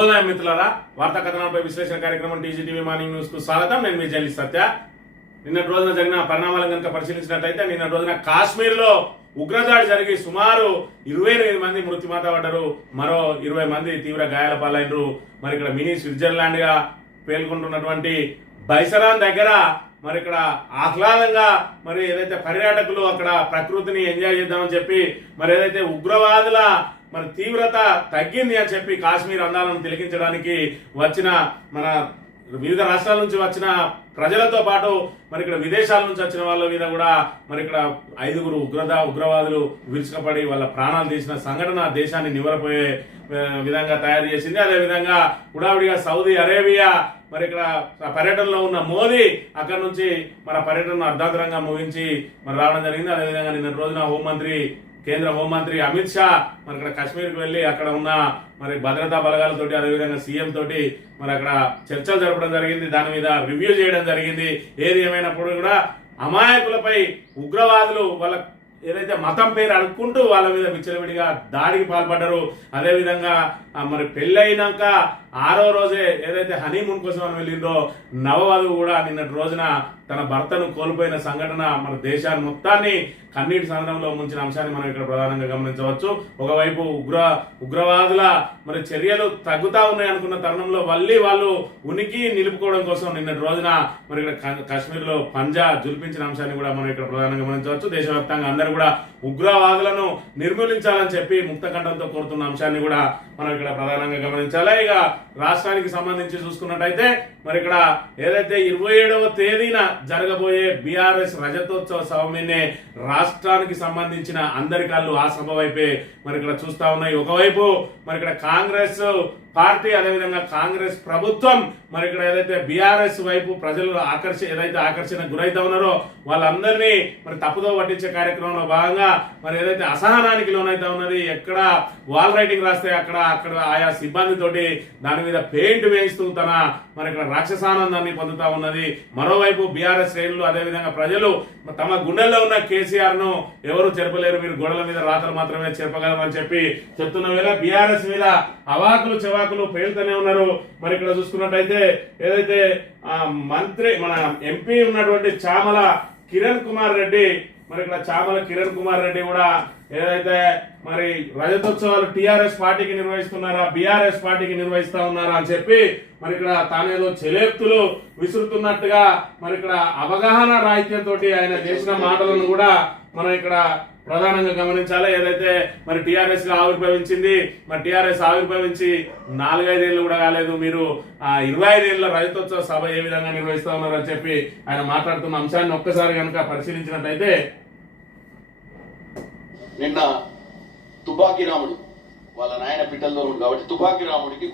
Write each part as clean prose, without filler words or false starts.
శుభోదయం మిత్రులారా, వార్తా కథనాలపై విశ్లేషణ కార్యక్రమం టీజీటీవీ మార్నింగ్ న్యూస్ కు స్వాగతం. నేను మీ జర్నలిస్ట్ సత్య. నిన్నటి రోజున జరిగిన పరిణామాలను కనుక పరిశీలించినట్లయితే నిన్నటి రోజున కాశ్మీర్ లో ఉగ్రదాడి జరిగి సుమారు 28 మంది మృత్యువాత పడ్డారు, మరో 20 మంది తీవ్ర గాయాల పాలైనరు. మరి ఇక్కడ మినీ స్విట్జర్లాండ్ గా పేర్కొంటున్నటువంటి బైసరాన్ దగ్గర మరి ఇక్కడ ఆహ్లాదంగా మరి ఏదైతే పర్యాటకులు అక్కడ ప్రకృతిని ఎంజాయ్ చేద్దామని చెప్పి మరి ఏదైతే ఉగ్రవాదుల మరి తీవ్రత తగ్గింది అని చెప్పి కాశ్మీర్ అందాలను తిలకించడానికి వచ్చిన మన వివిధ రాష్ట్రాల నుంచి వచ్చిన ప్రజలతో పాటు మరి ఇక్కడ విదేశాల నుంచి వచ్చిన వాళ్ళ మీద కూడా మరి ఇక్కడ 5 ఉగ్రవాదులు విరుచుకపడి వాళ్ళ ప్రాణాలు తీసిన సంఘటన దేశాన్ని నివరపోయే విధంగా తయారు చేసింది. అదేవిధంగా హుడావుడిగా సౌదీ అరేబియా మరి ఇక్కడ పర్యటనలో ఉన్న మోదీ అక్కడ నుంచి మన పర్యటనను అర్ధాంతరంగా ముగించి మరి రావడం జరిగింది. అదేవిధంగా నిన్నటి రోజున కేంద్ర హోంమంత్రి అమిత్ షా మరి ఇక్కడ కాశ్మీర్కి వెళ్లి అక్కడ ఉన్న మరి భద్రతా బలగాలతోటి అదేవిధంగా సీఎం తోటి మరి అక్కడ చర్చలు జరపడం జరిగింది, దాని మీద రివ్యూ చేయడం జరిగింది. ఏది ఏమైనప్పుడు కూడా అమాయకులపై ఉగ్రవాదులు వాళ్ళ ఏదైతే మతం పేరు అనుకుంటూ వాళ్ళ మీద విచ్చలవిడిగా దాడికి పాల్పడ్డారు. అదేవిధంగా మరి పెళ్ళైనాక 6వ రోజే ఏదైతే హనీమూన్ కోసం అని వెళ్ళిందో నవవధువు కూడా నిన్నటి రోజున తన భర్తను కోల్పోయిన సంఘటన మన దేశాన్ని మొత్తాన్ని కన్నీటి సంద్రంలో ముంచిన అంశాన్ని మనం ఇక్కడ ప్రధానంగా గమనించవచ్చు. ఒకవైపు ఉగ్రవాదుల మరి చర్యలు తగ్గుతా ఉన్నాయి అనుకున్న తరుణంలో మళ్ళీ వాళ్ళు ఉనికి నిలుపుకోవడం కోసం నిన్నటి రోజున మరి ఇక్కడ కాశ్మీర్ లో పంజా జుల్పించిన అంశాన్ని కూడా మనం ఇక్కడ ప్రధానంగా గమనించవచ్చు. దేశవ్యాప్తంగా అందరూ కూడా ఉగ్రవాదులను నిర్మూలించాలని చెప్పి ముక్తకంఠంతో కోరుతున్న అంశాన్ని కూడా మనం ఇక్కడ ప్రధానంగా గమనించాలి. ఇక రాష్ట్రానికి సంబంధించి చూసుకున్నట్టయితే మరి ఇక్కడ ఏదైతే 27వ తేదీన జరగబోయే బీఆర్ఎస్ రజతోత్సవ సభనే రాష్ట్రానికి సంబంధించిన అందరి కాళ్ళు ఆ సభ వైపే మరి ఇక్కడ చూస్తా ఉన్నాయి. ఒకవైపు మరి ఇక్కడ కాంగ్రెస్ పార్టీ అదేవిధంగా కాంగ్రెస్ ప్రభుత్వం మరి ఇక్కడ ఏదైతే బీఆర్ఎస్ వైపు ప్రజలు ఆకర్షణ గురైతా ఉన్నారో వాళ్ళందరినీ మరి తప్పుదో పట్టించే కార్యక్రమంలో భాగంగా మరి ఏదైతే అసహనానికి లోనైతా ఉన్నది, ఎక్కడ వాల్ రైటింగ్ రాస్తే అక్కడ ఆయా సిబ్బందితోటి దాని మీద పెయింట్ వేయిస్తూ మరి ఇక్కడ రాక్షసానందాన్ని పొందుతా ఉన్నది. మరోవైపు బీఆర్ఎస్ శ్రేణులు అదేవిధంగా ప్రజలు తమ గుండెల్లో ఉన్న కేసీఆర్ ను ఎవరు చెరపలేరు, మీరు గోడల మీద రాతలు మాత్రమే చెరపగలరు అని చెప్పి చెప్తున్న వేళ బీఆర్ఎస్ మీద అవాకులు చెవాకులు పేలుతూనే ఉన్నారు. మరి ఇక్కడ చూసుకున్నట్టయితే ఏదైతే మన ఎంపీ ఉన్నటువంటి చామల కిరణ్ కుమార్ రెడ్డి మరి ఇక్కడ చామల కిరణ్ కుమార్ రెడ్డి కూడా ఏదైతే మరి రజతోత్సవాలు టీఆర్ఎస్ పార్టీకి నిర్వహిస్తున్నారా బీఆర్ఎస్ పార్టీకి నిర్వహిస్తా ఉన్నారా అని చెప్పి మరి ఇక్కడ తానేదో చెలెత్తులు విసురుతున్నట్టుగా మరి ఇక్కడ అవగాహన రాహిత్యంతో ఆయన చేసిన మాటలను కూడా మనం ఇక్కడ ప్రధానంగా గమనించాలి. ఏదైతే మరి టీఆర్ఎస్ గా ఆవిర్భవించింది, మరి టీఆర్ఎస్ ఆవిర్భవించి 4-5 ఏళ్ళు కూడా కాలేదు, మీరు 25 ఏళ్ల రజతోత్సవ సభ ఏ విధంగా నిర్వహిస్తా ఉన్నారు అని చెప్పి ఆయన మాట్లాడుతున్న అంశాన్ని ఒక్కసారి కనుక పరిశీలించినట్టయితే నిన్న తుపాకీ రాముడు వాళ్ళ నాయన బిడ్డల్లో కాబట్టి తుపాకీ రాముడికి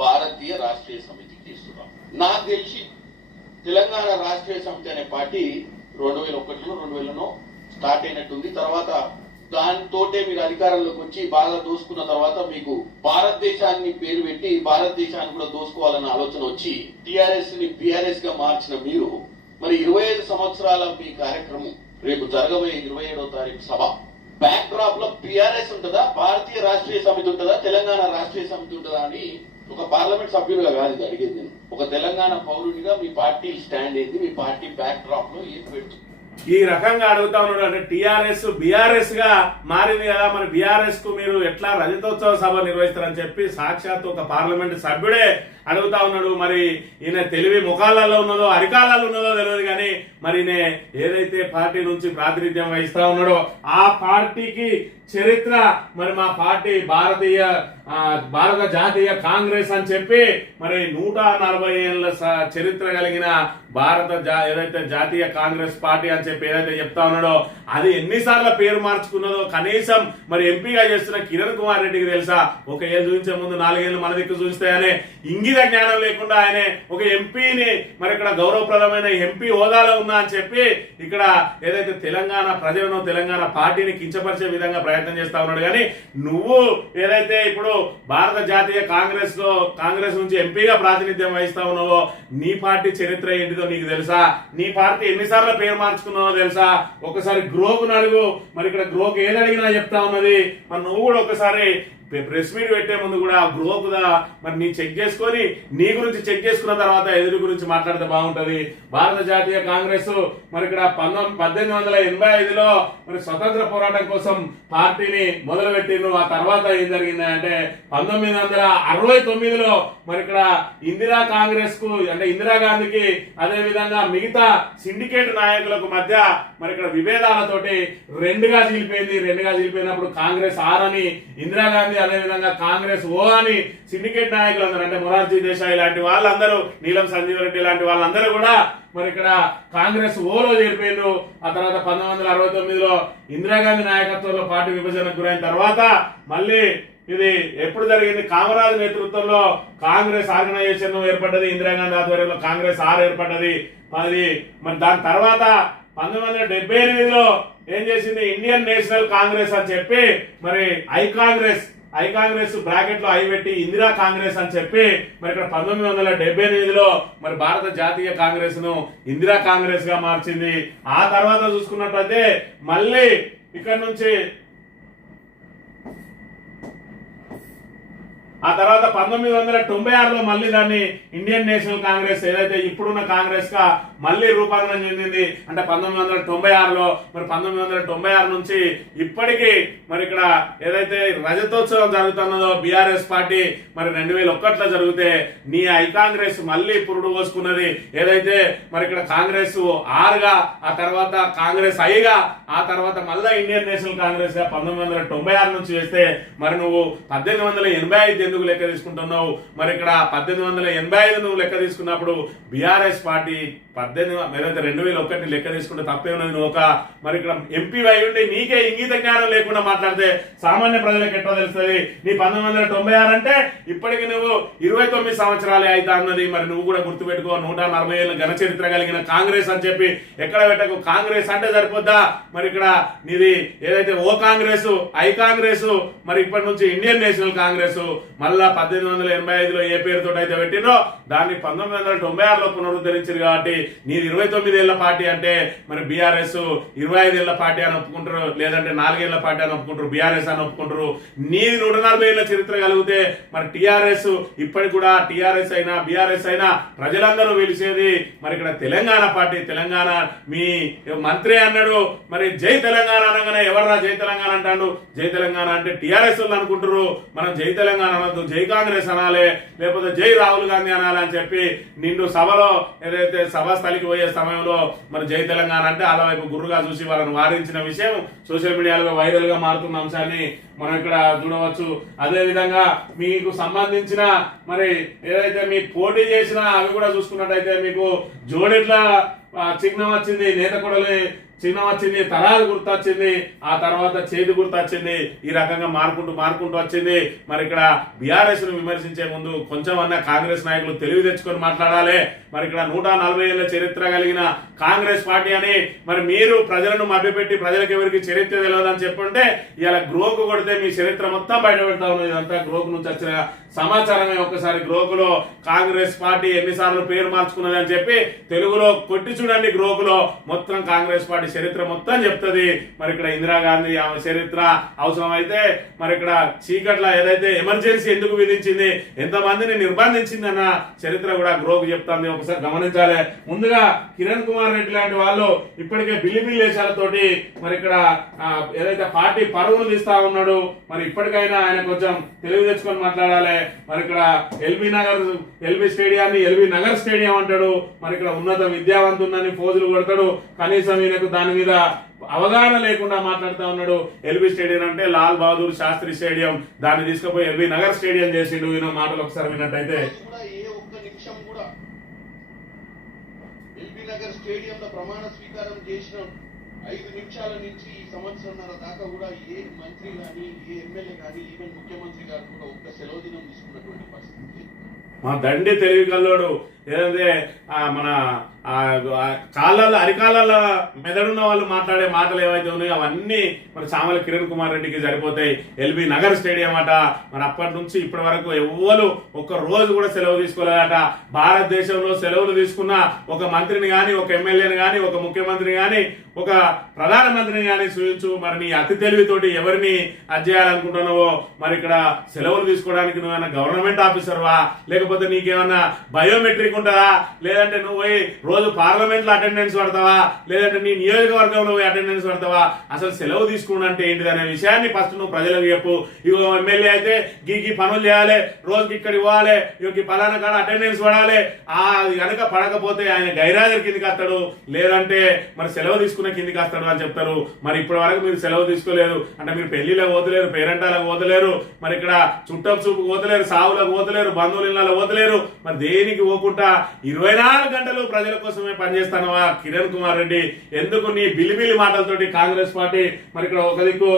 భారతీయ రాష్ట్రీయ సమితికి చేస్తున్నాం. నాకు తెలిసి తెలంగాణ రాష్ట్రీయ సమితి అనే పార్టీ 2001లో 2000లో స్టార్ట్ అయినట్టుంది. తర్వాత దానితోటే మీరు అధికారంలోకి వచ్చి బాగా దోసుకున్న తర్వాత మీకు భారతదేశాన్ని పేరు పెట్టి భారతదేశాన్ని కూడా దోసుకోవాలన్న ఆలోచన వచ్చి టిఆర్ఎస్ ని బిఆర్ఎస్ గా మార్చిన మీరు మరి 25 సంవత్సరాల మీ కార్యక్రమం రేపు జరగబోయే 27వ తారీఖు సభ బ్యాక్ డ్రాప్ లో బిఆర్ఎస్ ఉంటుందా, భారతీయ రాష్ట్రీయ సమితి ఉంటుందా, తెలంగాణ రాష్ట్రీయ సమితి ఉంటుందా అని ఒక పార్లమెంట్ సభ్యులుగా కాదు అడిగేది నేను. ఒక తెలంగాణ పౌరునిగా మీ పార్టీ స్టాండ్ ఏంది, మీ పార్టీ బ్యాక్ డ్రాప్ లో ఏం పెడుతుంది ఈ రకంగా అడుగుతా ఉన్నాడు. అంటే టీఆర్ఎస్ బీఆర్ఎస్ గా మారింది కదా, మరి బీఆర్ఎస్ కు మీరు ఎట్లా రజతోత్సవ సభ నిర్వహిస్తారని చెప్పి సాక్షాత్ ఒక పార్లమెంట్ సభ్యుడే అడుగుతా ఉన్నాడు. మరి ఈయన తెలివి ముఖాలలో ఉన్నదో అరికాలలో ఉన్నదో తెలియదు కానీ మరి ఈయన ఏదైతే పార్టీ నుంచి ప్రాతినిధ్యం వహిస్తా ఉన్నాడో ఆ పార్టీకి చరిత్ర మరి మా పార్టీ భారత జాతీయ కాంగ్రెస్ అని చెప్పి మరి 140 ఏళ్ల చరిత్ర కలిగిన ఏదైతే జాతీయ కాంగ్రెస్ పార్టీ అని చెప్పి ఏదైతే చెప్తా ఉన్నాడో అది ఎన్నిసార్లు పేరు మార్చుకున్నదో కనీసం మరి ఎంపీగా చేస్తున్న కిరణ్ కుమార్ రెడ్డికి తెలుసా? ఒక ఏళ్ళు చూపించే ముందు 4 ఏళ్ళు మన దిక్కు చూస్తాయనే ఇంగిత జ్ఞానం లేకుండా ఆయన ఒక ఎంపీని మరి ఇక్కడ గౌరవప్రదమైన ఎంపీ హోదాలో ఉన్నా అని చెప్పి ఇక్కడ ఏదైతే తెలంగాణ ప్రజలను తెలంగాణ పార్టీని కించపరిచే విధంగా ప్రయత్నం చేస్తా ఉన్నాడు. కానీ నువ్వు ఏదైతే ఇప్పుడు భారత జాతీయ కాంగ్రెస్ నుంచి ఎంపీగా ప్రాతినిధ్యం వహిస్తా ఉన్నావో నీ పార్టీ చరిత్ర ఏంటిదో నీకు తెలుసా? నీ పార్టీ ఎన్నిసార్లు పేరు మార్చుకున్నావో తెలుసా? ఒకసారి గ్రోకు అడుగు, మరి ఇక్కడ గ్రోక్ ఏది అడిగినా చెప్తా ఉన్నది. మరి నువ్వు కూడా ఒకసారి ప్రెస్ మీట్ పెట్టే ముందు కూడా గ్రోకుదా మరి నీ చెక్ చేసుకొని నీ గురించి చెక్ చేసుకున్న తర్వాత ఎదురు గురించి మాట్లాడితే బాగుంటది. భారత జాతీయ కాంగ్రెస్ మరి ఇక్కడ 1885లో మరి స్వతంత్ర పోరాటం కోసం పార్టీని మొదలుపెట్టిండ్రు. ఆ తర్వాత ఏం జరిగింది అంటే 1969లో మరి ఇక్కడ ఇందిరా కాంగ్రెస్ కు అంటే ఇందిరాగాంధీకి అదే విధంగా మిగతా సిండికేట్ నాయకులకు మధ్య మరి ఇక్కడ విభేదాలతోటి రెండుగా చీలిపోయినప్పుడు కాంగ్రెస్ ఆర్ అని ఇందిరాగాంధీ అదే విధంగా కాంగ్రెస్ ఓ అని సిండికేట్ నాయకులు అందరూ అంటే మొరార్జీ దేశాయ్ లాంటి వాళ్ళందరూ నీలం సంజీవ్ రెడ్డి లాంటి వాళ్ళందరూ కూడా మరి ఇక్కడ కాంగ్రెస్ ఓలో చేరిపోయిండ్రు. ఆ తర్వాత 1969లో ఇందిరాగాంధీ నాయకత్వంలో పార్టీ విభజనకు గురైన తర్వాత మళ్ళీ ఇది ఎప్పుడు జరిగింది? కామరాజ్ నేతృత్వంలో కాంగ్రెస్ ఆర్గనైజేషన్ ఏర్పడ్డది. ఇందిరాగాంధీ ఆధ్వర్యంలో కాంగ్రెస్ ఆర్ ఏర్పడ్డది. మరి దాని తర్వాత 1978లో ఏం చేసింది? ఇండియన్ నేషనల్ కాంగ్రెస్ అని చెప్పి మరి ఐ కాంగ్రెస్ బ్రాకెట్ లో ఐ పెట్టి ఇందిరా కాంగ్రెస్ అని చెప్పి మరి ఇక్కడ 1978లో మరి భారత జాతీయ కాంగ్రెస్ ను ఇందిరా కాంగ్రెస్ గా మార్చింది. ఆ తర్వాత చూసుకున్నట్లయితే మళ్ళీ ఇక్కడ నుంచి ఆ తర్వాత 1996లో మళ్ళీ దాన్ని ఇండియన్ నేషనల్ కాంగ్రెస్ ఏదైతే ఇప్పుడున్న కాంగ్రెస్ గా మళ్ళీ రూపాంతరం చెందింది. అంటే 1996లో మరి 1996 నుంచి ఇప్పటికీ మరి ఇక్కడ ఏదైతే రజతోత్సవం జరుగుతున్నదో బీఆర్ఎస్ పార్టీ మరి 2001లో జరిగితే నీ ఐ కాంగ్రెస్ మళ్ళీ పురుడు పోసుకున్నది. ఏదైతే మరి ఇక్కడ కాంగ్రెస్ ఆర్ గా ఆ తర్వాత కాంగ్రెస్ ఐగా ఆ తర్వాత మళ్ళీ ఇండియన్ నేషనల్ కాంగ్రెస్ గా 1996 నుంచి చేస్తే మరి నువ్వు 1885 ఎందుకు లెక్క తీసుకుంటున్నావు? మరి ఇక్కడ 1885 నువ్వు లెక్క తీసుకున్నప్పుడు బీఆర్ఎస్ పార్టీ 2001 లెక్క తీసుకుంటే తప్పే ఉన్నది. నువ్వు ఒక మరి ఇక్కడ ఎంపీ అయి ఉండి నీకే ఇంగిత జ్ఞానం లేకుండా మాట్లాడితే సామాన్య ప్రజలకు ఎట్లా తెలుస్తుంది? నీ 1996 అంటే ఇప్పటికి నువ్వు 29 సంవత్సరాలే అయితే అన్నది. మరి నువ్వు కూడా గుర్తుపెట్టుకో. 140 ఏళ్ళ ఘన చరిత్ర కలిగిన కాంగ్రెస్ అని చెప్పి ఎక్కడ పెట్టకు. కాంగ్రెస్ అంటే సరిపోద్దా? మరి ఇక్కడ నీది ఏదైతే ఓ కాంగ్రెస్ ఐ కాంగ్రెస్ మరి ఇప్పటి నుంచి ఇండియన్ నేషనల్ కాంగ్రెస్ మళ్ళా 1885లో ఏ పేరుతో అయితే పెట్టినో దాన్ని 1996లో పునరుద్ధరించారు. కాబట్టి నీది 29 ఏళ్ల పార్టీ అంటే మరి బీఆర్ఎస్ 25 ఏళ్ల పార్టీ అని ఒప్పుకుంటారు, లేదంటే 4 ఏళ్ల పార్టీ అని ఒప్పుకుంటారు, బీఆర్ఎస్ అని ఒప్పుకుంటారు. నీది 140 ఏళ్ల చరిత్ర కలిగితే మరి టీఆర్ఎస్ ఇప్పటికి కూడా టీఆర్ఎస్ అయినా బీఆర్ఎస్ అయినా ప్రజలందరూ పిలిచేది మరి ఇక్కడ తెలంగాణ పార్టీ. తెలంగాణ మీ మంత్రి అన్నాడు మరి జై తెలంగాణ అనగానే ఎవర్రా జై తెలంగాణ అంటాడు? జై తెలంగాణ అంటే టీఆర్ఎస్ వాళ్ళు అనుకుంటారు. మనం జై తెలంగాణ అనొద్దు, జై కాంగ్రెస్ అనాలి, లేకపోతే జై రాహుల్ గాంధీ అనాలి అని చెప్పి నిండు సభలో ఏదైతే సభాస్థలికి పోయే సమయంలో మరి జై తెలంగాణ అంటే అలా వైపు గుర్రుగా చూసి వాళ్ళని వారించిన విషయం సోషల్ మీడియాలో వైరల్ గా మారుతున్న అంశాన్ని మనం ఇక్కడ చూడవచ్చు. అదే విధంగా మీకు సంబంధించిన మరి ఏదైతే మీ పోటీ చేసిన అవి కూడా చూసుకున్నట్టయితే మీకు జోడెట్ల చిహ్నం వచ్చింది, నేత కొడలి చిహ్నం వచ్చింది, తరాలు గుర్తొచ్చింది, ఆ తర్వాత చేతి గుర్తొచ్చింది. ఈ రకంగా మారుకుంటూ వచ్చింది. మరి ఇక్కడ బీఆర్ఎస్ ను విమర్శించే ముందు కొంచెం అన్న కాంగ్రెస్ నాయకులు తెలివి తెచ్చుకొని మాట్లాడాలి. మరి ఇక్కడ 140 ఏళ్ల చరిత్ర కలిగిన కాంగ్రెస్ పార్టీ అని మరి మీరు ప్రజలను మభ్యపెట్టి ప్రజలకు ఎవరికి చరిత్ర తెలియదని చెప్పుంటే ఇలా గ్రోకు కొడితే మీ చరిత్ర మొత్తం బయట పెడతా ఉన్నది. ఇదంతా గ్రోకు నుంచి వచ్చిన సమాచారమే. ఒక్కసారి గ్రోకులో కాంగ్రెస్ పార్టీ ఎన్నిసార్లు పేరు మార్చుకున్నది అని చెప్పి తెలుగులో కొట్టి చూడండి. గ్రోకులో మొత్తం కాంగ్రెస్ పార్టీ చరిత్ర మొత్తం చెప్తుంది. మరి ఇక్కడ ఇందిరాగాంధీ ఆమె చరిత్ర అవసరం అయితే మరి ఇక్కడ చీకట్ల ఏదైతే ఎమర్జెన్సీ ఎందుకు విధించింది, ఎంతమందిని నిర్బంధించింది అన్న చరిత్ర కూడా గ్రోకు చెప్తుంది. ఒకసారి గమనించాలి. ముందుగా కిరణ్ కుమార్ రెడ్డి లాంటి వాళ్ళు ఇప్పటికే బిల్లిబిల్లేశాలతోటి మరి ఇక్కడ ఏదైతే పార్టీ పరువును తీస్తా ఉన్నాడు. మరి ఇప్పటికైనా ఆయన కొంచెం తెలివి తెచ్చుకొని మాట్లాడాలి. మరి ఇక్కడ ఎల్బీ స్టేడియాన్ని ఎల్బీ నగర్ స్టేడియం అంటాడు. మరి ఇక్కడ ఉన్నత విద్యావంతున్నని ఫోజులు కొడతాడు. కనీసం ఈయనకు దాని మీద అవగాహన లేకుండా మాట్లాడుతూ ఉన్నాడు. ఎల్బీ స్టేడియం అంటే లాల్ బహదూర్ శాస్త్రి స్టేడియం, దాన్ని తీసుకుపోయి ఎల్బీ నగర్ స్టేడియం చేసిండు. ఈయన మాటలు ఒకసారి విన్నట్టయితే ఎల్బీ నగర్ స్టేడియం లో ప్రమాణ స్వీకారం చేసిన 5 నిమిషాల నుంచి ఈ సంవత్సరంన్నర దాకా కూడా ఏ మంత్రి కానీ ఏ ఎమ్మెల్యే కానీ ఈవెన్ ముఖ్యమంత్రి గారు కూడా ఒక్క సెలవు దినం తీసుకున్నటువంటి పరిస్థితి. మా దండి తెలివి కల్లోడు ఏదంటే మన కాళ్ళల్లో అరికాళ్ళ మెదడున్న వాళ్ళు మాట్లాడే మాటలు ఏవైతే ఉన్నాయో అవన్నీ మన చామల కిరణ్ కుమార్ రెడ్డికి సరిపోతాయి. ఎల్బీ నగర్ స్టేడియం అట, మరి అప్పటి నుంచి ఇప్పటి వరకు ఎవ్వరు ఒక్క రోజు కూడా సెలవు తీసుకోలేదట. భారతదేశంలో సెలవులు తీసుకున్న ఒక మంత్రిని కానీ, ఒక ఎమ్మెల్యేని కానీ, ఒక ముఖ్యమంత్రిని కానీ, ఒక ప్రధానమంత్రిని కానీ చూపించు. మరి నీ అతి తెలివితోటి ఎవరిని అజ్జేయాలనుకుంటున్నావో, మరి ఇక్కడ సెలవులు తీసుకోవడానికి నువ్వేమన్నా గవర్నమెంట్ ఆఫీసర్వా, లేకపోతే నీకేమన్నా బయోమెట్రిక్ ఉంటుందా, లేదంటే నువ్వు పోయి రోజు పార్లమెంట్ లో అటెండెన్స్ పడతావా, లేదంటే నీ నియోజకవర్గంలో పోయి అటెండెన్స్ పడతావా? అసలు సెలవు తీసుకుని అంటే ఏంటిది అనే విషయాన్ని ఫస్ట్ నువ్వు ప్రజలకు చెప్పు. ఇగో ఎమ్మెల్యే అయితే గీకి పనులు చేయాలి, రోజుకి ఇక్కడ ఇవ్వాలి, ఇక పలానా కాడ అటెండెన్స్ పడాలి, అది కనుక పడకపోతే ఆయన గైరాజర్ కిందికి వస్తాడు, లేదంటే మరి సెలవు తీసుకున్న కిందికి వస్తాడు అని చెప్తారు. మరి ఇప్పటి వరకు మీరు సెలవు తీసుకోలేదు అంటే మీరు పెళ్లిలకు పోతలేరు, పేరెంటాలకు పోతలేరు, మరి ఇక్కడ చుట్టపు చూపు పోతలేరు, సావులకు పోతలేరు, బంధువుల ఇళ్ళలో పోతలేరు. మరి దేనికి పోకుండా 24 గంటలు ప్రజల కోసమే పనిచేస్తానవా కిరణ్ కుమార్ రెడ్డి? ఎందుకు నీ బిలిబిలి మాటలతోటి కాంగ్రెస్ పార్టీ మరి ఇక్కడ ఒక దిక్కు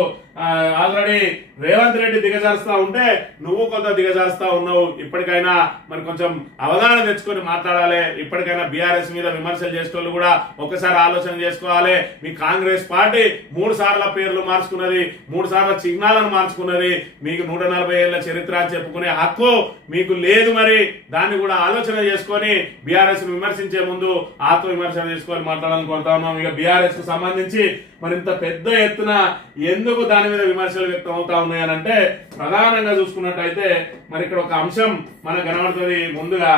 ఆల్రెడీ రేవంత్ రెడ్డి దిగజారుస్తా ఉంటే నువ్వు కొంత దిగజారుస్తా ఉన్నావు. ఇప్పటికైనా మరి కొంచెం అవగాహన తెచ్చుకొని మాట్లాడాలి. ఇప్పటికైనా బీఆర్ఎస్ మీద విమర్శలు చేసేటోళ్ళు కూడా ఒకసారి ఆలోచన చేసుకోవాలి. మీ కాంగ్రెస్ పార్టీ 3 సార్ల పేర్లు మార్చుకున్నది, 3 సార్ల చిహ్నాలను మార్చుకున్నది. మీకు 140 ఏళ్ల చరిత్ర అని చెప్పుకునే హక్కు మీకు లేదు. మరి దాన్ని కూడా ఆలోచన చేసుకొని బీఆర్ఎస్ విమర్శించే ముందు ఆత్మ విమర్శన చేసుకొని మాట్లాడాలని కోరుతా ఉన్నాం. ఇక బీఆర్ఎస్ కు సంబంధించి మరింత పెద్ద ఎత్తున ఎందుకు దాని మీద విమర్శలు వ్యక్తం అవుతా ఉన్నాయనంటే, ప్రధానంగా చూసుకున్నట్టయితే మరి ఇక్కడ ఒక అంశం మనకు కనబడుతుంది. ముందుగా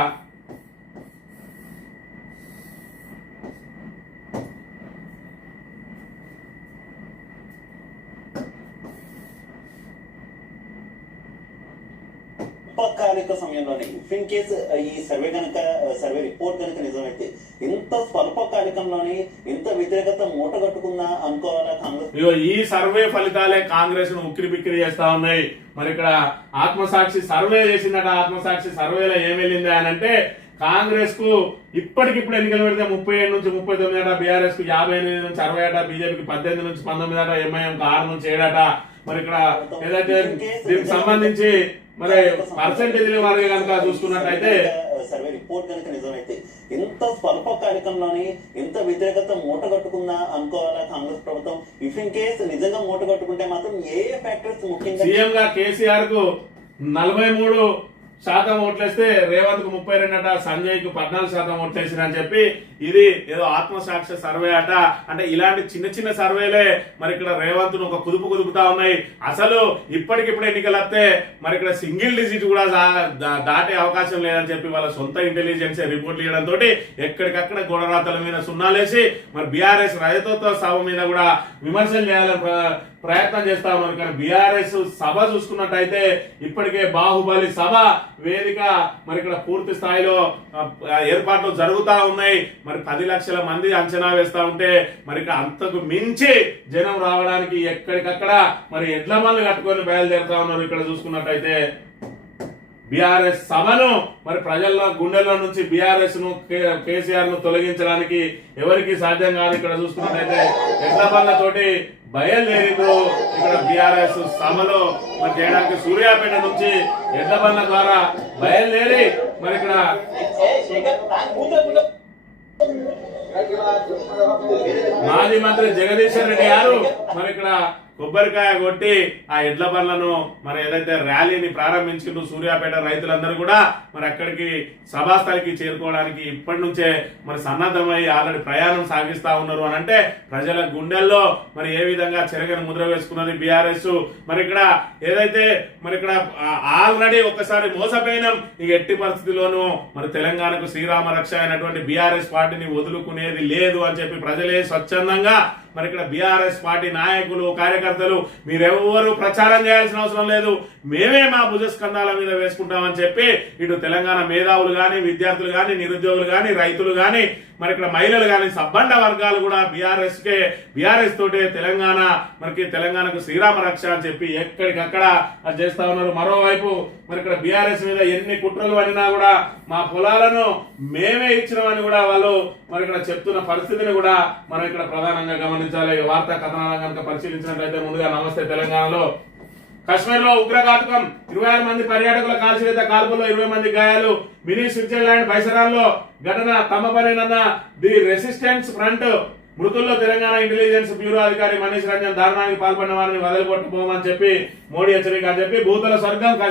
స్వల్పకాలిక సమయంలోనే ఇఫ్ ఇన్ కేస్ ఈ సర్వే రిపోర్ట్ కనుక నిజమైతే ఇంత స్వల్పకాలికంలోనే ఇంత వ్యతిరేకత మూటగట్టుకుందా అనుకోవాలా కాంగ్రెస్? ఈ సర్వే ఫలితాలే కాంగ్రెస్ ను ఉక్కిరి బిక్కిరి చేస్తా ఉన్నాయి. మరి ఇక్కడ ఆత్మసాక్షి సర్వే చేసిందట. ఆత్మసాక్షి సర్వేలో ఏం వెళ్ళింది అని అంటే, కాంగ్రెస్ కు ఇప్పటికిప్పుడు ఎన్నికలు పెడితే 37 నుంచి 39 అట, బీఆర్ఎస్ కు 58 నుంచి 60 అట, బీజేపీకి 18 నుంచి 19 అట, ఎంఐఎం 6 నుంచి 7 అట. మరి ఇక్కడ ఏదైతే దీనికి సంబంధించి మరి పర్సెంటేజ్ వారి కనుక చూసుకున్నట్టయితే సర్వే రిపోర్ట్ కనుక నిజమైతే ఇంత స్వల్పకాలికంలోనే ఇంత వ్యతిరేకత మూటగట్టుకుందా అనుకోవాలా కాంగ్రెస్ ప్రభుత్వం? ఇఫ్ ఇన్ కేస్ నిజంగా మూటగట్టుకుంటే మాత్రం ఏ ఫ్యాక్టర్స్ ముఖ్యంగా? సీఎం గా కేసీఆర్ కు 43% ఓట్లేస్తే రేవంత్ కు 32 అట, సంజయ్ కు 14% ఓట్లేసిరని చెప్పి ఇది ఏదో ఆత్మసాక్షి సర్వే అట. అంటే ఇలాంటి చిన్న చిన్న సర్వేలే మరి ఇక్కడ రేవంత్ ను ఒక కుదుపుతా ఉన్నాయి. అసలు ఇప్పటికిప్పుడు ఎన్నికలు వస్తే మరి ఇక్కడ సింగిల్ డిజిట్ కూడా దాటే అవకాశం లేదని చెప్పి వాళ్ళ సొంత ఇంటెలిజెన్స్ రిపోర్ట్లు ఇవ్వడంతో ఎక్కడికక్కడ గోడరాతల మీద సున్నాలేసి మరి బీఆర్ఎస్ రైతోత్సవ సభ మీద కూడా విమర్శలు చేయాలని ప్రయత్నం చేస్తా ఉన్నారు. కానీ బీఆర్ఎస్ సభ చూసుకున్నట్టయితే ఇప్పటికే బాహుబలి సభ వేదిక మరి ఇక్కడ పూర్తి స్థాయిలో ఏర్పాట్లు జరుగుతా ఉన్నాయి. మరి 10 లక్షల మంది అంచనా వేస్తా ఉంటే మరి ఇక్కడ అంతకు మించి జనం రావడానికి ఎక్కడికక్కడ మరి ఎడ్ల బండ్లు కట్టుకొని బయలుదేరుతా ఉన్నారు. ఇక్కడ చూసుకున్నట్టయితే బీఆర్ఎస్ సభను మరి ప్రజల్లో గుండెల్లో నుంచి బీఆర్ఎస్ ను కేసీఆర్ ను తొలగించడానికి ఎవరికి సాధ్యం కాదు. ఇక్కడ చూసుకున్నట్టయితే ఎడ్ల బండ్లతోటి బయలుదేరిండ్రు. ఇక్కడ బీఆర్ఎస్ సభలో మరి చేయడానికి సూర్యాపేట నుంచి ఎడ్ల బండ్ల ద్వారా బయలుదేరి మరి ఇక్కడ మాజీ మంత్రి జగదీశ్వర్ రెడ్డి గారు మరి ఇక్కడ కొబ్బరికాయ కొట్టి ఆ ఎడ్ల బండ్లను మరి ఏదైతే ర్యాలీని ప్రారంభించిండ్రు సూర్యాపేట రైతులందరూ కూడా మరి అక్కడికి సభాస్థలికి చేరుకోవడానికి ఇప్పటి నుంచే మరి సన్నద్ధమై ఆల్రెడీ ప్రయాణం సాగిస్తా ఉన్నారు. అని అంటే ప్రజల గుండెల్లో మరి ఏ విధంగా చెరగని ముద్ర వేసుకున్నది బీఆర్ఎస్. మరి ఇక్కడ ఏదైతే మరి ఇక్కడ ఆల్రెడీ ఒక్కసారి మోసపోయినాం, ఇక ఎట్టి పరిస్థితిలోనూ మరి తెలంగాణకు శ్రీరామ రక్ష అయినటువంటి బీఆర్ఎస్ పార్టీని వదులుకునేది లేదు అని చెప్పి ప్రజలే స్వచ్ఛందంగా మరి ఇక్కడ బీఆర్ఎస్ పార్టీ నాయకులు కార్యకర్తలు మీరెవ్వరూ ప్రచారం చేయాల్సిన అవసరం లేదు, మేమే మా భుజస్కంధాల మీద వేసుకుంటామని చెప్పి ఇటు తెలంగాణ మేధావులు గాని, విద్యార్థులు గాని, నిరుద్యోగులు గాని, రైతులు గాని, మరి ఇక్కడ మహిళలు గాని, సబ్బండ వర్గాలు కూడా బీఆర్ఎస్ తోటే తెలంగాణకు శ్రీరామ రక్ష అని చెప్పి ఎక్కడికక్కడ అది చేస్తా ఉన్నారు. మరోవైపు మరి ఇక్కడ బీఆర్ఎస్ మీద ఎన్ని కుట్రలు పడినా కూడా మా పొలాలను మేమే ఇచ్చినామని కూడా వాళ్ళు మరి ఇక్కడ చెప్తున్న పరిస్థితిని కూడా మనం ఇక్కడ ప్రధానంగా గమనించాలి. వార్తా కథనాలను కనుక పరిశీలించినట్లయితే ముందుగా నమస్తే తెలంగాణలో కశ్మీర్ లో ఉగ్రఘాతకం 26 మంది పర్యాటకుల కాల్చివేత కాల్పుల్లో 20 మంది గాయాలు. మినీ స్విట్జర్లాండ్ బైసరాల్లో ఘటన తమ పనేనన్న ది రెసిస్టెన్స్ ఫ్రంట్. మృతుల్లో తెలంగాణ ఇంటెలిజెన్స్ బ్యూరో అధికారి మనీష్ రంజన్. దారుణానికి పాల్పడిన వారిని వదిలిపెట్టుకోమని చెప్పి మోడీ హెచ్చరిక అని చెప్పి భూతల స్వర్గం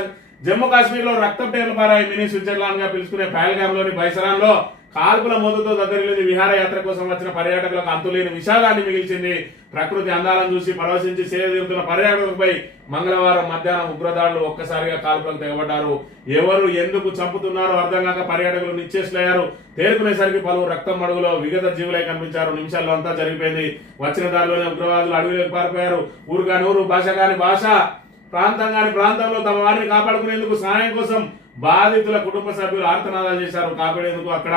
జమ్మూ కాశ్మీర్ లో రక్తం టేర్లు పారాయి. మినీ స్విట్జర్లాండ్ గా పిలుచుకునే పహల్గామ్ లోని బైసరాన్ లో కాల్పుల మోదుతో దద్దరిల్లింది. విహారయాత్ర కోసం వచ్చిన పర్యాటకులకు అంతులేని విషాదాన్ని మిగిల్చింది. ప్రకృతి అందాలను చూసి పరవశించి సేదీరుతున్న పర్యాటకులపై మంగళవారం మధ్యాహ్నం ఉగ్రదాడులు ఒక్కసారిగా కాల్పులకు తెగబడ్డారు. ఎవరు ఎందుకు చంపుతున్నారో అర్థం కాక పర్యాటకులు నిశ్చేష్లయ్యారు. తేరుకునేసరికి పలువురు రక్తం మడుగులో విగత జీవులై కనిపించారు. నిమిషాల్లో అంతా జరిగిపోయింది. వచ్చిన దారిలోనే ఉగ్రవాదులు అడవిలోకి పారిపోయారు. ఊరు కాని ఊరు, భాష కాని భాష, ప్రాంతం కాని ప్రాంతంలో తమ వారిని కాపాడుకునేందుకు సహాయం కోసం బాధితుల కుటుంబ సభ్యులు ఆర్తనాదాలు చేశారు. కాపాడేందుకు అక్కడ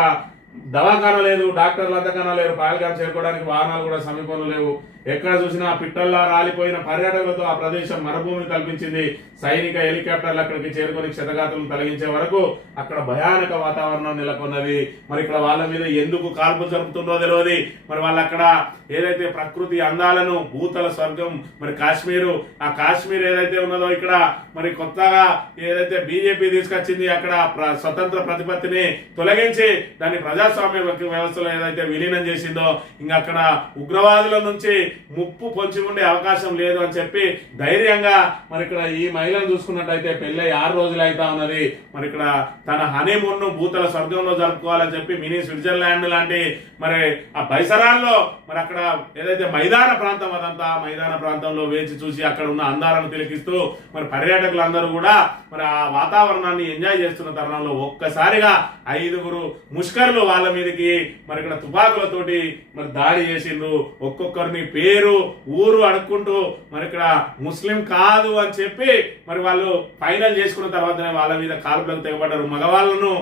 దవాఖానా లేదు, డాక్టర్లు అంతకన్నా లేరు. పహల్గామ్ చేరుకోవడానికి వాహనాలు కూడా సమీపంలో లేవు. ఎక్కడ చూసినా పిట్టల్లా రాలిపోయిన పర్యాటకులతో ఆ ప్రదేశం మరుభూమిని కల్పించింది. సైనిక హెలికాప్టర్లు అక్కడికి చేరుకొని క్షతగాతులను తొలగించే వరకు అక్కడ భయానక వాతావరణం నెలకొన్నది. మరి ఇక్కడ వాళ్ళ మీద ఎందుకు కాల్పులు జరుపుతుందో తెలియదు. మరి వాళ్ళు అక్కడ ఏదైతే ప్రకృతి అందాలను, భూతల స్వర్గం మరి కాశ్మీరు, ఆ కాశ్మీర్ ఏదైతే ఉన్నదో ఇక్కడ మరి కొత్తగా ఏదైతే బీజేపీ తీసుకొచ్చింది అక్కడ స్వతంత్ర ప్రతిపత్తిని తొలగించి దాన్ని ప్రజాస్వామ్య వ్యవస్థలో ఏదైతే విలీనం చేసిందో ఇంకా అక్కడ ఉగ్రవాదుల నుంచి ముప్పు పొంచి ఉండే అవకాశం లేదు అని చెప్పి ధైర్యంగా మరి ఇక్కడ ఈ మహిళను చూసుకున్నట్టయితే పెళ్ళై 6 రోజులు అవుతా ఉన్నది. మరి ఇక్కడ తన హనీమూన్ ను భూతల స్వర్గంలో జరుపుకోవాలని చెప్పి మినీ స్విట్జర్లాండ్ లాంటి మరి ఆ బైసరాల్లో మరి అక్కడ ఏదైతే మైదాన ప్రాంతం అదంతా మైదాన ప్రాంతంలో వేచి చూసి అక్కడ ఉన్న అందాలను తిలకిస్తూ మరి పర్యాటకులందరూ కూడా మరి ఆ వాతావరణాన్ని ఎంజాయ్ చేస్తున్న తరుణంలో ఒక్కసారిగా 5 ముష్కర్లు వాళ్ళ మీదకి మరి ఇక్కడ తుపాకులతోటి మరి దాడి చేసిండ్రు. ఒక్కొక్కరిని పేరు ఊరు అడుక్కుంటూ మరి ఇక్కడ ముస్లిం కాదు అని చెప్పి మరి వాళ్ళు ఫైనల్ చేసుకున్న తర్వాతనే వాళ్ళ మీద కాల్పులకు తెగబడ్డారు. మగవాళ్ళను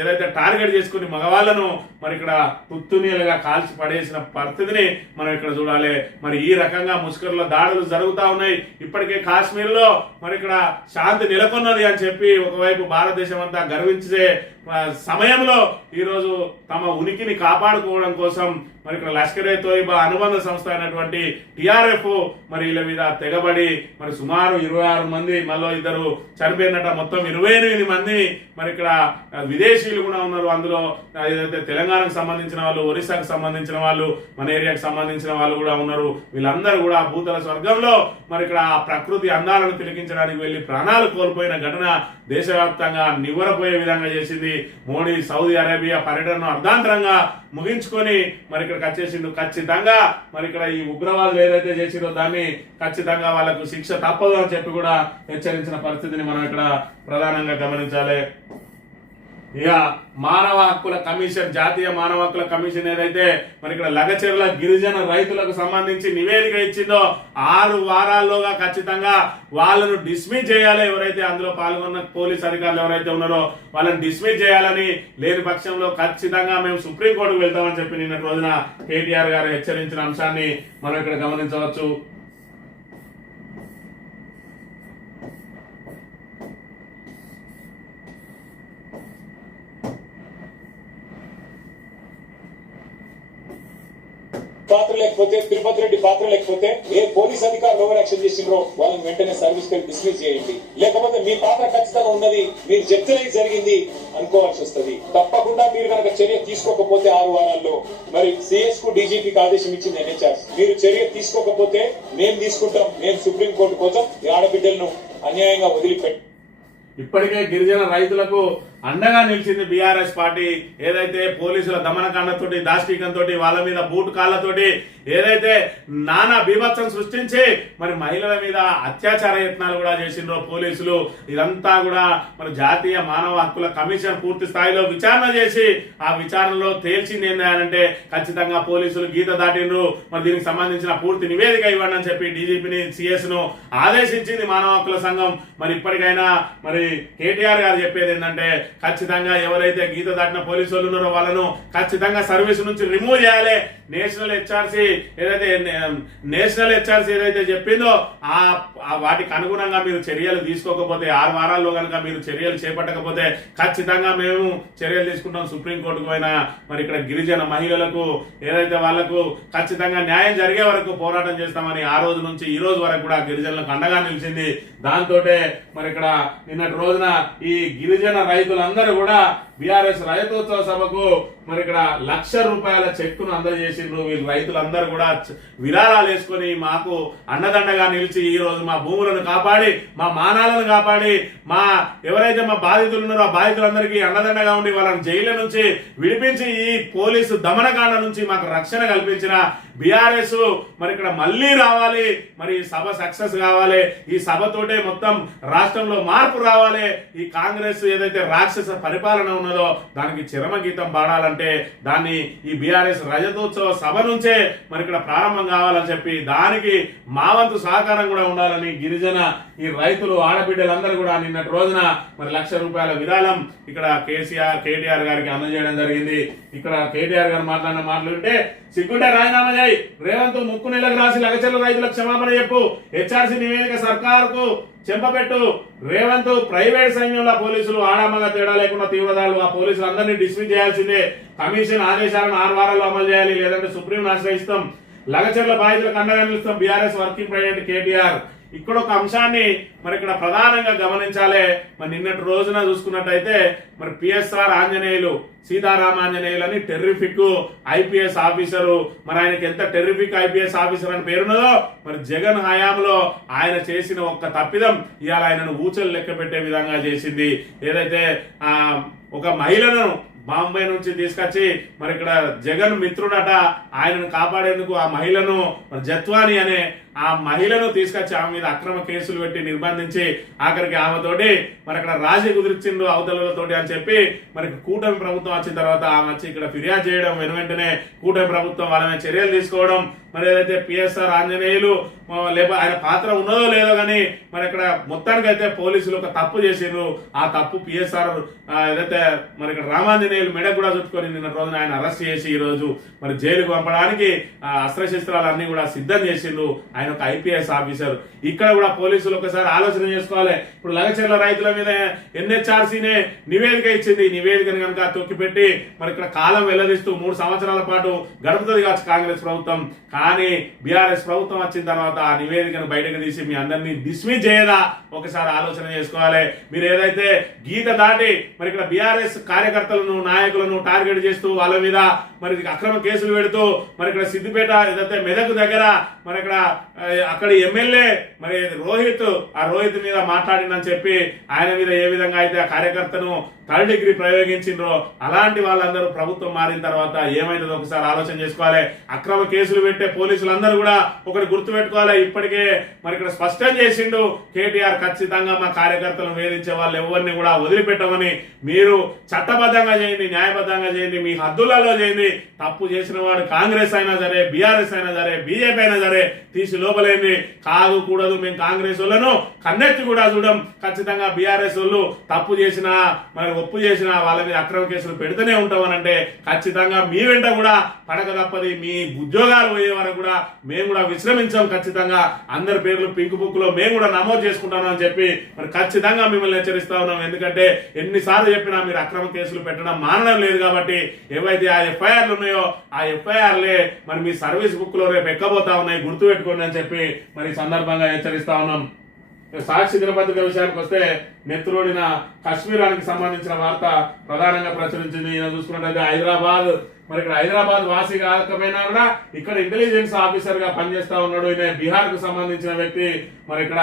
ఏదైతే టార్గెట్ చేసుకుని మగవాళ్ళను మరి ఇక్కడ తుత్తునీలుగా కాల్చి పడేసిన పరిస్థితిని మనం ఇక్కడ చూడాలి. మరి ఈ రకంగా ముష్కర్ల దాడులు జరుగుతా ఉన్నాయి. ఇప్పటికే కాశ్మీర్ లో మరి ఇక్కడ శాంతి నెలకొన్నది అని చెప్పి ఒకవైపు భారతదేశం అంతా గర్వించే సమయంలో ఈ రోజు తమ ఉనికిని కాపాడుకోవడం కోసం మరి ఇక్కడ లష్కరే తోయిబా అనుబంధ సంస్థ అయినటువంటి టిఆర్ఎఫ్ మరి వీళ్ళ మీద తెగబడి మరి సుమారు 26 మంది, మళ్ళీ 2 చనిపోయినట్ట, మొత్తం 28 మంది మరి ఇక్కడ విదేశీయులు కూడా ఉన్నారు. అందులో ఏదైతే తెలంగాణకు సంబంధించిన వాళ్ళు, ఒరిస్సాకు సంబంధించిన వాళ్ళు, మన ఏరియాకు సంబంధించిన వాళ్ళు కూడా ఉన్నారు. వీళ్ళందరూ కూడా భూతల స్వర్గంలో మరి ఇక్కడ ఆ ప్రకృతి అందాలను తిలకించడానికి వెళ్లి ప్రాణాలు కోల్పోయిన ఘటన దేశవ్యాప్తంగా నివ్వరపోయే విధంగా చేసింది. మోడీ సౌదీ అరేబియా పర్యటనను అర్ధాంతరంగా ముగించుకొని మరి ఇక్కడికి వచ్చేసిండు. ఖచ్చితంగా మరి ఇక్కడ ఈ ఉగ్రవాదులు ఏదైతే చేసిందో దాన్ని ఖచ్చితంగా వాళ్ళకు శిక్ష తప్పదు అని చెప్పి కూడా హెచ్చరించిన పరిస్థితిని మనం ఇక్కడ ప్రధానంగా గమనించాలి. ఇక మానవ హక్కుల కమిషన్, జాతీయ మానవ హక్కుల కమిషన్ ఏదైతే మరి ఇక్కడ లగచెర్ల గిరిజన రైతులకు సంబంధించి నివేదిక ఇచ్చిందో 6 వారాల్లోగా ఖచ్చితంగా వాళ్ళను డిస్మిస్ చేయాలి. ఎవరైతే అందులో పాల్గొన్న పోలీస్ అధికారులు ఎవరైతే ఉన్నారో వాళ్ళని డిస్మిస్ చేయాలని, లేని పక్షంలో ఖచ్చితంగా మేము సుప్రీంకోర్టుకు వెళ్తామని చెప్పి నిన్న రోజున కేటీఆర్ గారు హెచ్చరించిన అంశాన్ని మనం ఇక్కడ గమనించవచ్చు. పాత్ర లేకపోతే, తిరుపతి రెడ్డి పాత్ర లేకపోతే, ఏ పోలీస్ అధికారులు ఓవర్ యాక్షన్ చేసిండ్రో వాళ్ళని వెంటనే సర్వీస్ కి డిస్మిస్ చేయండి. లేకపోతే మీ పాత్ర ఖచ్చితంగా ఉన్నది, మీరు చెప్తేనే జరిగింది అనుకోవాల్సి వస్తుంది. తప్పకుండా మీరు కనుక చర్య తీసుకోకపోతే 6 వారాల్లో మరి సిఎస్ కు డీజీపీకి ఆదేశం ఇచ్చింది ఎన్హెచ్ఆర్. మీరు చర్య తీసుకోకపోతే మేము తీసుకుంటాం, మేము సుప్రీంకోర్టు కోసం ఈ ఆడబిడ్డలను అన్యాయంగా వదిలిపెట్టి. ఇప్పటికే గిరిజన రైతులకు అండగా నిలిచింది బీఆర్ఎస్ పార్టీ. ఏదైతే పోలీసుల దమనకాండతోటి, దాష్టీకంతో, వాళ్ళ మీద బూటు కాళ్లతోటి ఏదైతే నానా బీభత్సం సృష్టించి మరి మహిళల మీద అత్యాచార యత్నాలు కూడా చేసిండ్రో పోలీసులు, ఇదంతా కూడా మరి జాతీయ మానవ హక్కుల కమిషన్ పూర్తి స్థాయిలో విచారణ చేసి ఆ విచారణలో తేల్చింది ఏంటంటే ఖచ్చితంగా పోలీసులు గీత దాటిండ్రు. మరి దీనికి సంబంధించిన పూర్తి నివేదిక ఇవ్వండి అని చెప్పి డీజీపీని, సిఎస్ ను ఆదేశించింది మానవ హక్కుల సంఘం. మరి ఇప్పటికైనా మరి కేటీఆర్ గారు చెప్పేది ఏంటంటే ఖచ్చితంగా ఎవరైతే గీత దాటిన పోలీసు వాళ్ళు ఉన్నారో వాళ్ళను ఖచ్చితంగా సర్వీస్ నుంచి రిమూవ్ చేయాలి. నేషనల్ హెచ్ఆర్సీ ఏదైతే చెప్పిందో వాటికి అనుగుణంగా మీరు చర్యలు తీసుకోకపోతే 6 వారాల్లో కనుక మీరు చర్యలు చేపట్టకపోతే ఖచ్చితంగా మేము చర్యలు తీసుకుంటాం. సుప్రీంకోర్టుకు పోయినా మరి ఇక్కడ గిరిజన మహిళలకు ఏదైతే వాళ్లకు ఖచ్చితంగా న్యాయం జరిగే వరకు పోరాటం చేస్తామని ఆ రోజు నుంచి ఈ రోజు వరకు కూడా గిరిజనులకు అండగా నిలిచింది. దాంతో మరి ఇక్కడ నిన్నటి రోజున ఈ గిరిజన రైతులందరూ కూడా బీఆర్ఎస్ రైతోత్సవ సభకు మరి ఇక్కడ ₹1,00,000 చెక్కును అందజేసిండ్రు. వీళ్ళు రైతులందరూ కూడా విరాళాలు వేసుకొని మాకు అండదండగా నిలిచి ఈ రోజు మా భూములను కాపాడి మా మానాలను కాపాడి మా ఎవరైతే మా బాధితులు ఉన్నారో ఆ బాధితులందరికీ అండదండగా ఉండి వాళ్ళని జైలు నుంచి విడిపించి ఈ పోలీసు దమనకాండ నుంచి మాకు రక్షణ కల్పించిన బీఆర్ఎస్ మరి ఇక్కడ మళ్ళీ రావాలి. మరి ఈ సభ సక్సెస్ కావాలి. ఈ సభతోటే మొత్తం రాష్ట్రంలో మార్పు రావాలి. ఈ కాంగ్రెస్ ఏదైతే రాక్షస పరిపాలన ఉన్నదో దానికి చరమగీతం పాడాలంటే దాన్ని ఈ బీఆర్ఎస్ రజతోత్సవ సభ నుంచే మరి ఇక్కడ ప్రారంభం కావాలని చెప్పి దానికి మా వంతు సహకారం కూడా ఉండాలని గిరిజన ఈ రైతులు ఆడబిడ్డలందరూ కూడా నిన్నటి రోజున మరి ₹1,00,000 విరాళం ఇక్కడ కేటీఆర్ గారికి అందజేయడం జరిగింది. ఇక్కడ కేటీఆర్ గారు మాట్లాడిన మాటలుంటే సిగ్గుంటే రాజీనామా చేయి, రేవంత్ ముక్కు నెలకు రాసి లగచర్ల రైతులకు క్షమాపణ చెప్పు, హెచ్ఆర్సీ నివేదిక సర్కారుకు చెంపపెట్టు, రేవంత్ ప్రైవేట్ సైన్యంలో పోలీసులు ఆడామగా తేడా లేకుండా తీవ్రదారులు ఆ పోలీసులు అందరినీ డిస్మిస్ చేయాల్సిందే, కమిషన్ ఆదేశాలను 6 వారాల్లో అమలు చేయాలి, లేదంటే సుప్రీం ఆశ్రయిస్తాం, లగచర్ల బాధితులకు అండగా నిలుస్తాం బీఆర్ఎస్ వర్కింగ్ ప్రెసిడెంట్ కేటీఆర్. ఇక్కడ ఒక అంశాన్ని మరి ఇక్కడ ప్రధానంగా గమనించాలి. మరి నిన్నటి రోజున చూసుకున్నట్టయితే మరి పిఎస్ఆర్ ఆంజనేయులు సీతారామాంజనేయులు అని టెర్రిఫిక్ ఐపీఎస్ ఆఫీసరు, మరి ఆయనకి ఎంత టెర్రిఫిక్ ఐపీఎస్ ఆఫీసర్ అని పేరున్నదో మరి జగన్ హయాంలో ఆయన చేసిన ఒక్క తప్పిదం ఇవాళ ఆయనను ఊచలు లెక్క పెట్టే విధంగా చేసింది. ఏదైతే ఒక మహిళను బాంబే నుంచి తీసుకొచ్చి మరి ఇక్కడ జగన్ మిత్రుడట ఆయనను కాపాడేందుకు ఆ మహిళను జత్వాని అనే ఆ మహిళను తీసుకొచ్చి ఆమె మీద అక్రమ కేసులు పెట్టి నిర్బంధించి ఆఖరికి ఆమెతోటి మరి అక్కడ రాజీ కుదిర్చిండు అవతలతోటి అని చెప్పి మరి కూటమి ప్రభుత్వం వచ్చిన తర్వాత ఆమె వచ్చి ఇక్కడ ఫిర్యాదు చేయడం, వెంటనే కూటమి ప్రభుత్వం వాళ్ళ మీద చర్యలు తీసుకోవడం, మరి ఏదైతే పిఎస్ఆర్ ఆంజనేయులు లేక ఆయన పాత్ర ఉన్నదో లేదో కానీ మరి ఇక్కడ మొత్తానికైతే పోలీసులు ఒక తప్పు చేసిండ్రు. ఆ తప్పు పిఎస్ఆర్ ఏదైతే మరి ఇక్కడ రామాంజనేయులు మెడ కూడా చుట్టుకొని నిన్న రోజున ఆయన అరెస్ట్ చేసి ఈ రోజు మరి జైలుకు పంపడానికి అస్త్రశస్త్రాలన్నీ కూడా సిద్ధం చేసిండ్రు. ఆయన ఒక ఐపీఎస్ ఆఫీసర్. ఇక్కడ కూడా పోలీసులు ఒకసారి ఆలోచన చేసుకోవాలి. ఇప్పుడు లగచర్ల రైతుల మీద ఎన్హెచ్ఆర్సీనే నివేదిక ఇచ్చింది. ఈ నివేదికను కనుక తొక్కిపెట్టి మరి ఇక్కడ కాలం వెల్లడిస్తూ 3 సంవత్సరాల పాటు గడుపుతుంది కావచ్చు కాంగ్రెస్ ప్రభుత్వం. కానీ బీఆర్ఎస్ ప్రభుత్వం వచ్చిన తర్వాత ఆ నివేదికను బయటకు తీసి మీ అందరినీ డిస్మిస్ చేయదా ఒకసారి ఆలోచన చేసుకోవాలి. మీరు ఏదైతే గీత దాటి మరి ఇక్కడ బీఆర్ఎస్ కార్యకర్తలను నాయకులను టార్గెట్ చేస్తూ వాళ్ళ మీద మరి అక్రమ కేసులు పెడుతూ మరి ఇక్కడ సిద్దిపేట ఏదైతే మెదక్ దగ్గర మరి అక్కడ ఎమ్మెల్యే మరి రోహిత్ మీద మాట్లాడిందని చెప్పి ఆయన మీద ఏ విధంగా అయితే ఆ కార్యకర్తను 3rd డిగ్రీ ప్రయోగించిండ్రో అలాంటి వాళ్ళందరూ ప్రభుత్వం మారిన తర్వాత ఏమైతుందో ఒకసారి ఆలోచన చేసుకోవాలి. అక్రమ కేసులు పెట్టే పోలీసులందరూ కూడా ఒకటి గుర్తు పెట్టుకోవాలి. ఇప్పటికే మరి ఇక్కడ స్పష్టం చేసిండు కేటీఆర్, ఖచ్చితంగా మా కార్యకర్తలను వేధించే వాళ్ళు ఎవరిని కూడా వదిలిపెట్టమని. మీరు చట్టబద్ధంగా చేయండి, న్యాయబద్ధంగా చేయండి, మీ హద్దులలో చేయండి. తప్పు చేసిన వాడు కాంగ్రెస్ అయినా సరే, బీఆర్ఎస్ అయినా సరే, బీజేపీ అయినా సరే తీసి లోపలేంది. కాదు కూడదు, మేము కాంగ్రెస్ వాళ్ళను కన్నెత్తి కూడా చూడం. ఖచ్చితంగా బీఆర్ఎస్ వాళ్ళు తప్పు చేసినా మరి ఒప్పు చేసినా వాళ్ళ మీద అక్రమ కేసులు పెడుతూనే ఉంటామనంటే ఖచ్చితంగా మీ వెంట కూడా పడక తప్పది. మీ ఉద్యోగాలు పోయే వరకు కూడా మేము కూడా విశ్రమించాం. ఖచ్చితంగా అందరి పేర్లు పింక్ బుక్ లో మేము కూడా నమోదు చేసుకుంటాం అని చెప్పి మరి ఖచ్చితంగా మిమ్మల్ని హెచ్చరిస్తా ఉన్నాం. ఎందుకంటే ఎన్నిసార్లు చెప్పినా మీరు అక్రమ కేసులు పెట్టడం మానడం లేదు కాబట్టి ఏవైతే ఆ ఎఫ్ఐఆర్లు ఉన్నాయో ఆ ఎఫ్ఐఆర్లే మరి మీ సర్వీస్ బుక్ లో రేపు ఎక్కబోతా ఉన్నాయి, గుర్తు పెట్టుకోండి అని చెప్పి మరి సందర్భంగా హెచ్చరిస్తా ఉన్నాం. సాక్షి దినపత్రిక విషయానికి వస్తే నెత్తురోడిన కశ్మీరానికి సంబంధించిన వార్త ప్రధానంగా ప్రచురించింది. చూసుకున్నట్లయితే మరి ఇక్కడ హైదరాబాద్ వాసి కాకపోయినా కూడా ఇక్కడ ఇంటెలిజెన్స్ ఆఫీసర్ గా పనిచేస్తా ఉన్నాడు. ఈయన బీహార్ కు సంబంధించిన వ్యక్తి. మరి ఇక్కడ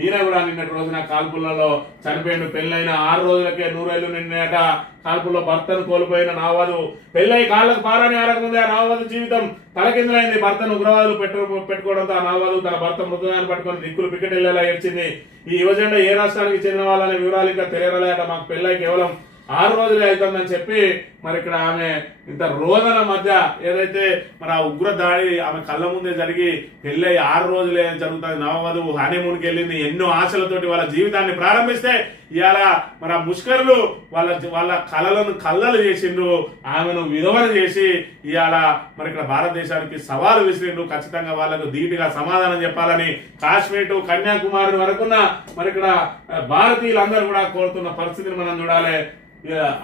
ఈయన కూడా నిన్నటి రోజున కాల్పులలో చనిపోయిండు. పెళ్ళైన 6 రోజులకే 100 ఏళ్లు నిన్నట కాల్పుల్లో భర్తను కోల్పోయిన నవవధు పెళ్ళై కాళ్ళకు పారాని ఆరకముందే ఆ నవవధు జీవితం తలకిందులైంది. భర్తను ఉగ్రవాదులు పెట్టుకోవడంతో ఆ నవవధు తన భర్త మృతదేహాన్ని పట్టుకొని దిక్కులు పికెట్ వెళ్లేలా ఏడ్చింది. ఈ యువజెండా ఏ రాష్ట్రానికి చెందిన వాళ్ళనే వివరాలు ఇంకా తెలియరాలేట. మాకు పెళ్ళై కేవలం 6 రోజులే అవుతుందని చెప్పి మరి ఇక్కడ ఆమె ఇంత రోదన మధ్య ఏదైతే మరి ఆ ఉగ్ర దాడి ఆమె కళ్ళ ముందే జరిగి పెళ్ళై 6 రోజులే జరుగుతుంది, నవవధువు హనీమూన్కి వెళ్ళింది, ఎన్నో ఆశలతోటి వాళ్ళ జీవితాన్ని ప్రారంభిస్తే ఇవాళ మరి ఆ ముష్కరులు వాళ్ళ కళలను కళ్ళలు చేసిండ్రు, ఆమెను విధవన చేసి ఇవాళ మరి ఇక్కడ భారతదేశానికి సవాలు విసిరిండ్రు. ఖచ్చితంగా వాళ్ళకు ధీటుగా సమాధానం చెప్పాలని కాశ్మీర్ టు కన్యాకుమారి వరకున్న మరి ఇక్కడ భారతీయులందరూ కూడా కోరుతున్న పరిస్థితిని మనం చూడాలి.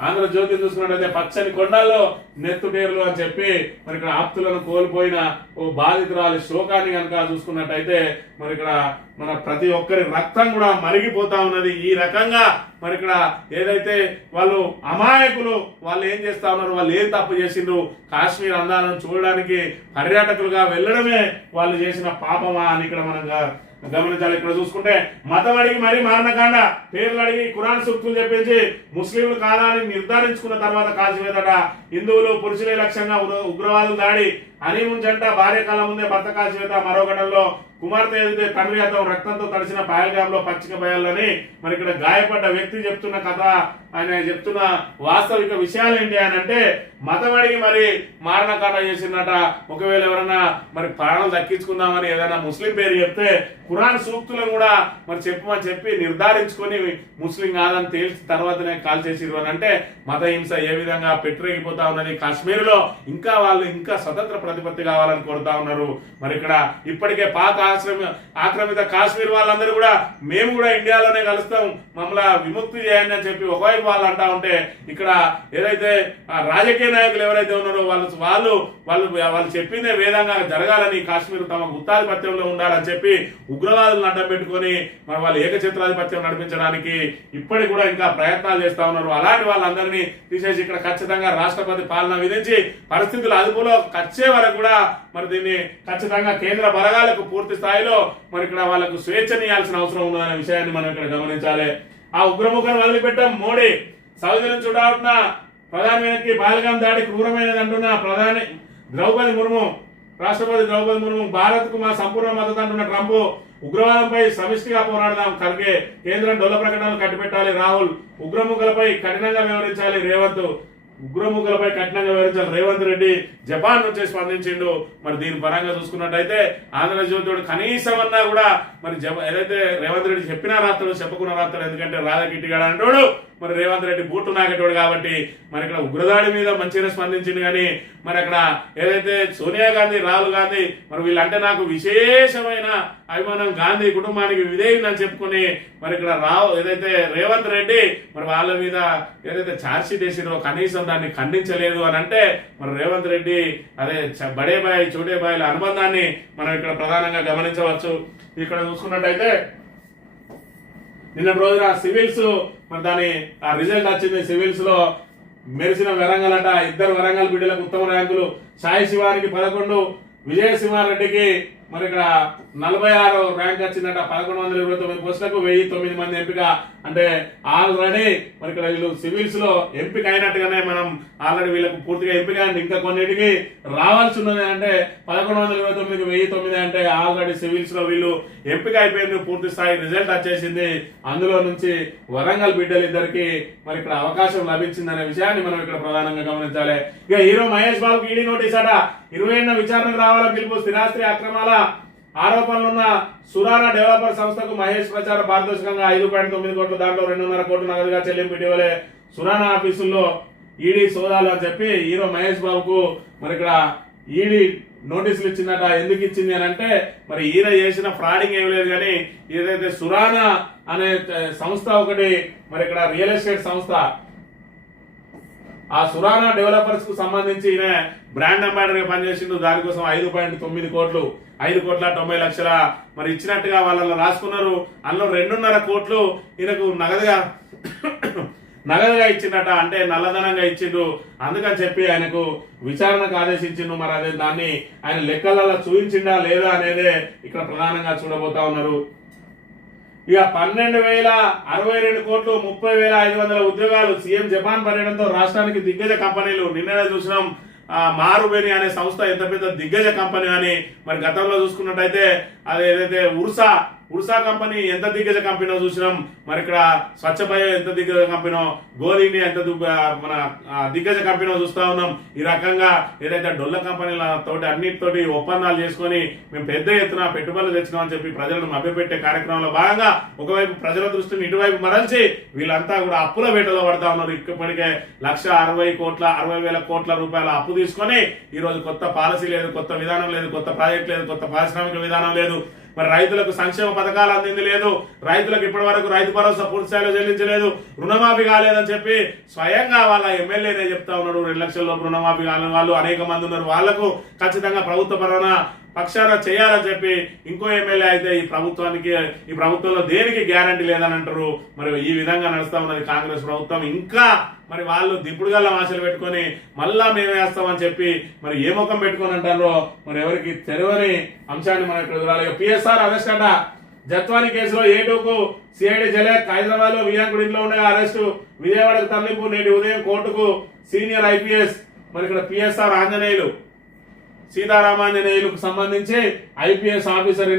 ఆంధ్రజ్యోతి చూసుకున్నట్టయితే పచ్చని కొండల్లో నెత్తుటేరులు అని చెప్పి మరి ఇక్కడ ఆప్తులను కోల్పోయిన ఓ బాధితురాలి శోకాన్ని కనుక చూసుకున్నట్టయితే మరి ఇక్కడ మన ప్రతి ఒక్కరి రక్తం కూడా మరిగిపోతా ఉన్నది. ఈ రకంగా మరి ఇక్కడ ఏదైతే వాళ్ళు అమాయకులు వాళ్ళు ఏం చేస్తా ఉన్నారు, వాళ్ళు ఏం తప్పు చేసిండ్రు, కాశ్మీర్ అందాలను చూడడానికి పర్యాటకులుగా వెళ్ళడమే వాళ్ళు చేసిన పాపమా అని ఇక్కడ మనం గమనించాలి. ఇక్కడ చూసుకుంటే మతం అడిగి మరీ మారణకాండ, పేర్లు అడిగి ఖురాన్ సూక్తులు చెప్పించి ముస్లింలు కాదని నిర్ధారించుకున్న తర్వాత కాల్చివేతట. హిందువులు పురుషులే లక్ష్యంగా ఉగ్రవాదులు దాడి, హనీమూన్ జంట భార్య కాలం ముందే భర్త కాల్చివేత. మరో ఘటనలో కుమార్తె ఎదిగితే తండ్రి అతను రక్తంతో తడిసిన పాయల్గాంలో పచ్చిక బయళ్ళని మరి ఇక్కడ గాయపడ్డ వ్యక్తి చెప్తున్న కథ, ఆయన చెప్తున్న వాస్తవిక విషయాలు ఏంటి అని అంటే మతం అడిగి మరి మారణకాండ చేసినట. ఒకవేళ ఎవరన్నా మరి ప్రాణాలు దక్కించుకుందామని ఏదైనా ముస్లిం పేరు చెప్తే ఖురాన్ సూక్తులను కూడా మరి చెప్పమని చెప్పి నిర్ధారించుకొని ముస్లిం కాదని తేల్చి తర్వాతనే కాల్ చేసిరు అని అంటే మత హింస ఏ విధంగా పెట్టిరేగిపోతా ఉన్నది. కాశ్మీర్ లో ఇంకా వాళ్ళు ఇంకా స్వతంత్ర ప్రతిపత్తి కావాలని కోరుతా ఉన్నారు. మరి ఇక్కడ ఇప్పటికే పాక్ ఆక్రమిత కాశ్మీర్ వాళ్ళందరూ కూడా మేము కూడా ఇండియాలోనే కలుస్తాం, మమ్మల్ని విముక్తి చేయండి అని చెప్పి ఒకవైపు వాళ్ళు అంటా ఉంటే ఇక్కడ ఏదైతే రాజకీయ నాయకులు ఎవరైతే ఉన్నారో వాళ్ళు చెప్పిందే వేదంగా జరగాలని, కాశ్మీర్ తమ గుత్తాధిపత్యంలో ఉండాలని చెప్పి ఉగ్రవాదులను అడ్డం పెట్టుకొని మరి వాళ్ళు ఏకఛత్రాధిపత్యం నడిపించడానికి ఇప్పటికి కూడా ఇంకా ప్రయత్నాలు చేస్తా ఉన్నారు. అలాంటి వాళ్ళందరినీ తీసేసి ఇక్కడ ఖచ్చితంగా రాష్ట్రపతి పాలన విధించి పరిస్థితులు అదుపులో వచ్చే వరకు కూడా మరి దీన్ని ఖచ్చితంగా కేంద్ర బలగాలకు పూర్తి స్థాయిలో మరి ఇక్కడ వాళ్ళకు స్వేచ్ఛనీయాల్సిన అవసరం ఉందనే విషయాన్ని మనం ఇక్కడ గమనించాలి. ఆ ఉగ్రముఖం వదిలిపెట్టాం మోడీ, సౌదీ నుంచి చూడాల్సిన ప్రధాని పాల్గాం దాడి క్రూరమైనది అంటున్న ప్రధాని ద్రౌపది ముర్ము, రాష్ట్రపతి ద్రౌపది ముర్ము, భారత్ కు మా సంపూర్ణ మద్దతు అంటున్న ట్రంప్, ఉగ్రవాదంపై సమిష్టిగా పోరాడదాం ఖర్గే, కేంద్రం డొల్ల ప్రకటనలు కట్టిపెట్టాలి రాహుల్, ఉగ్రముఖలపై కఠినంగా వ్యవహరించాలి రేవంత్, ఉగ్రముఖలపై కఠినంగా వివరించాలి రేవంత్ రెడ్డి జపాన్ నుంచి స్పందించిండు. మరి దీని పరంగా చూసుకున్నట్టయితే ఆంధ్రజ్యోతి కనీసం అన్నా కూడా మరి ఏదైతే రేవంత్ రెడ్డి చెప్పినా రాత్రుడు చెప్పకున్న రాత్రుడు, ఎందుకంటే రాధకిట్టిగాడు అంటాడు మరి రేవంత్ రెడ్డి బూటు నాకేటోడు కాబట్టి మరి ఇక్కడ ఉగ్రదాడి మీద మంచిగా స్పందించింది. కానీ మరి అక్కడ ఏదైతే సోనియా గాంధీ, రాహుల్ గాంధీ మరి వీళ్ళంటే నాకు విశేషమైన అభిమానం, గాంధీ కుటుంబానికి విధేయుని చెప్పుకుని మరి ఇక్కడ ఏదైతే రేవంత్ రెడ్డి మరి వాళ్ళ మీద ఏదైతే ఛార్జ్ షీట్ వేసిరో కనీసం దాన్ని ఖండించలేదు అని అంటే మరి రేవంత్ రెడ్డి అదే బడే బాయ్ చోటే బాయ్ల అనుబంధాన్ని మనం ఇక్కడ ప్రధానంగా గమనించవచ్చు. ఇక్కడ చూసుకున్నట్టయితే నిన్న రోజున సివిల్స్ మరి దాని ఆ రిజల్ట్ వచ్చింది. సివిల్స్ లో మెరిసిన వరంగల్ అట, 2 వరంగల్ బిడ్డలకు ఉత్తమ ర్యాంకులు, సాయి శివానికి 11, విజయసింహారెడ్డికి మరి ఇక్కడ 46 ర్యాంక్ వచ్చిందట. 1129 పోస్టులకు 1009 మంది ఎంపిక. అంటే ఆల్రెడీ మరి ఇక్కడ వీళ్ళు సివిల్స్ లో ఎంపిక అయినట్టుగానే మనం ఆల్రెడీ వీళ్ళకు పూర్తిగా ఎంపిక అయింది. ఇంకా కొన్నిటికి రావాల్సి ఉన్నది అంటే 1129కి 1009 అంటే ఆల్రెడీ సివిల్స్ లో వీళ్ళు ఎంపిక అయిపోయింది, పూర్తి స్థాయి రిజల్ట్ వచ్చేసింది. అందులో నుంచి వరంగల్ బిడ్డలు ఇద్దరికి మరి ఇక్కడ అవకాశం లభించిందనే విషయాన్ని మనం ఇక్కడ ప్రధానంగా గమనించాలి. ఇక హీరో మహేష్ బాబుకి ఈడీ నోటీస్ అట, 20 విచారణకు రావాలని పిలుపు, స్థిరాస్తి అక్రమాల ఆరోపణలున్న సురానా డెవలపర్ సంస్థకు మహేష్ ప్రచార పారదర్శకంగా 5.9 కోట్లు, దాంట్లో 2.5 కోట్లు నగదుగా చెల్లింపు. ఇటీవలే సురానా ఆఫీసుల్లో ఈడీ సోదాలు అని చెప్పి హీరో మహేష్ బాబుకు మరి ఇక్కడ ఈడీ నోటీసులు ఇచ్చిందట. ఎందుకు ఇచ్చింది అని అంటే మరి ఈయన చేసిన ఫ్రాడింగ్ ఏమి లేదు, కానీ ఏదైతే సురానా అనే సంస్థ ఒకటి మరి ఇక్కడ రియల్ ఎస్టేట్ సంస్థ, ఆ సురానా డెవలపర్స్ కు సంబంధించి ఈయన బ్రాండ్ అంబాసిడర్ గా పనిచేసిండు. దానికోసం 5.9 కోట్లు, 5,90,00,000 మరి ఇచ్చినట్టుగా వాళ్ళలో రాసుకున్నారు. అందులో 2.5 కోట్లు ఈయనకు నగదుగా ఇచ్చిందట, అంటే నల్లధనంగా ఇచ్చిండు. అందుకని చెప్పి ఆయనకు విచారణకు ఆదేశించిండు. మరి అదే దాన్ని ఆయన లెక్కలలో చూపించిండా లేదా అనేదే ఇక్కడ ప్రధానంగా చూడబోతా ఉన్నారు. ఇక 12,062 కోట్లు, 30,500 ఉద్యోగాలు. సీఎం జపాన్ పర్యటనతో రాష్ట్రానికి దిగ్గజ కంపెనీలు. నిన్ననే చూసినాం మారుబేని అనే సంస్థ ఎంత పెద్ద దిగ్గజ కంపెనీ అని. మరి గతంలో చూసుకున్నట్టయితే అది ఏదైతే ఉర్సా కంపెనీ ఎంత దిగ్గజ కంపెనీనో చూసినాం, మరి ఇక్కడ స్వచ్ఛ బయో ఎంత దిగ్గజ కంపెనో, గోలీని ఎంత మన దిగ్గజ కంపెనీనో చూస్తా ఉన్నాం. ఈ రకంగా ఏదైతే డొల్ల కంపెనీల తోటి అన్నిటితోటి ఒప్పందాలు చేసుకొని మేము పెద్ద ఎత్తున పెట్టుబడులు తెచ్చినామని చెప్పి ప్రజలను మభ్యపెట్టే కార్యక్రమంలో భాగంగా ఒకవైపు ప్రజల దృష్టిని ఇటువైపు మరల్చి వీళ్ళంతా కూడా అప్పుల వేటలో పడతా ఉన్నారు. ఇప్పటికే 1,60,000 కోట్ల రూపాయల అప్పు తీసుకొని ఈ రోజు కొత్త పాలసీ లేదు, కొత్త విధానం లేదు, కొత్త ప్రాజెక్ట్ లేదు, కొత్త పారిశ్రామిక విధానం లేదు, మరి రైతులకు సంక్షేమ పథకాలు అందింది లేదు, రైతులకు ఇప్పటి వరకు రైతు భరోసా పూర్తి స్థాయిలో చెల్లించలేదు, రుణమాఫీ కాలేదని చెప్పి స్వయంగా వాళ్ళ ఎమ్మెల్యేనే చెప్తా ఉన్నాడు. 2 లక్షల లోపు రుణమాఫీ కాలని వాళ్ళు అనేక మంది ఉన్నారు. వాళ్లకు ఖచ్చితంగా ప్రభుత్వ పరమైన పక్షాన చేయాలని చెప్పి ఇంకో ఎమ్మెల్యే అయితే ఈ ప్రభుత్వంలో దేనికి గ్యారంటీ లేదని అంటారు. మరి ఈ విధంగా నడుస్తా ఉన్నది కాంగ్రెస్ ప్రభుత్వం. ఇంకా మరి వాళ్ళు దిప్పుడుగల్ల ఆశలు పెట్టుకొని మళ్ళా మేమే వేస్తామని చెప్పి మరి ఏ ముఖం పెట్టుకొని అంటారో మరి ఎవరికి తెలియని అంశాన్ని మనం ఇక్కడ చూడాలి. పిఎస్ఆర్ అరెస్ట్ అంట. జత్వాని కేసులో ఏటూకు సిఐడి జలేక్, హైదరాబాద్ లో వియాంకుడి ఇంట్లో ఉండే అరెస్టు, విజయవాడకు తరలింపు, నేటి ఉదయం కోర్టుకు సీనియర్ ఐపీఎస్ మరి ఇక్కడ పిఎస్ఆర్ ఆంజనేయులు సీతారామాంజనేయులకు సంబంధించి ఐపీఎస్ ఆఫీసర్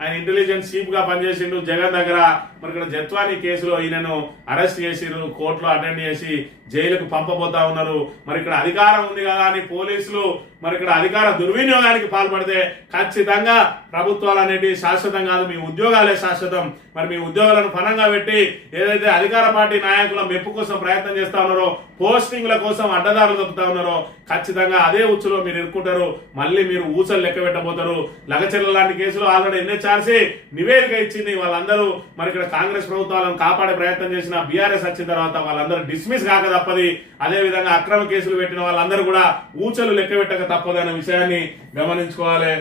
ఆయన ఇంటెలిజెన్స్ చీఫ్ గా పనిచేసిండు జగన్ దగ్గర. మరి ఇక్కడ జత్వాని కేసులో ఈయనను అరెస్ట్ చేసిరు, కోర్టులో అటెండ్ చేసి జైలుకు పంపబోతా ఉన్నారు. మరి ఇక్కడ అధికారం ఉంది కదా అని పోలీసులు మరి ఇక్కడ అధికార దుర్వినియోగానికి పాల్పడితే ఖచ్చితంగా ప్రభుత్వాలు అనేవి శాశ్వతం కాదు, మీ ఉద్యోగాలే శాశ్వతం. మరి మీ ఉద్యోగాలను పనంగా పెట్టి ఏదైతే అధికార పార్టీ నాయకుల మెప్పు కోసం ప్రయత్నం చేస్తా ఉన్నారో, పోస్టింగ్ల కోసం అడ్డదారులు దొక్కుతా ఉన్నారో ఖచ్చితంగా అదే ఉచ్చులో మీరు ఇరుక్కుంటారు. మళ్ళీ మీరు ఊచలు లెక్క పెట్టబోతారు. లగచెర్ల లాంటి కేసులు ఆల్రెడీ ఎన్హెచ్ఆర్సీ నివేదిక ఇచ్చింది. వాళ్ళందరూ మరి ఇక్కడ కాంగ్రెస్ ప్రభుత్వాలను కాపాడే ప్రయత్నం చేసిన బీఆర్ఎస్ వచ్చిన తర్వాత వాళ్ళందరూ డిస్మిస్ కాక తప్పది. అదే విధంగా అక్రమ కేసులు పెట్టిన వాళ్ళందరూ కూడా ఊచలు లెక్క పెట్టక తప్పదు అనే విషయాన్ని గమనించుకోవాలి.